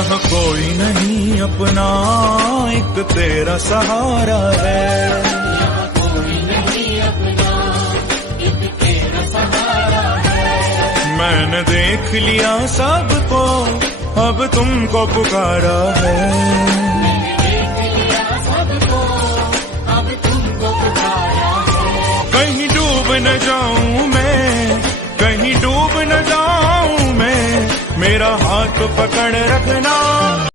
यहाँ कोई नहीं अपना, एक तेरा सहारा है। यहाँ कोई नहीं अपना, एक तेरा सहारा है। मैंने देख लिया सबको, अब तुमको पुकारा है। मैंने देख लिया सबको, अब तुमको पुकारा है। कहीं डूब न जाऊं मैं, कहीं डूब न जाऊं मैं, मेरा हाथ पकड़ रखना।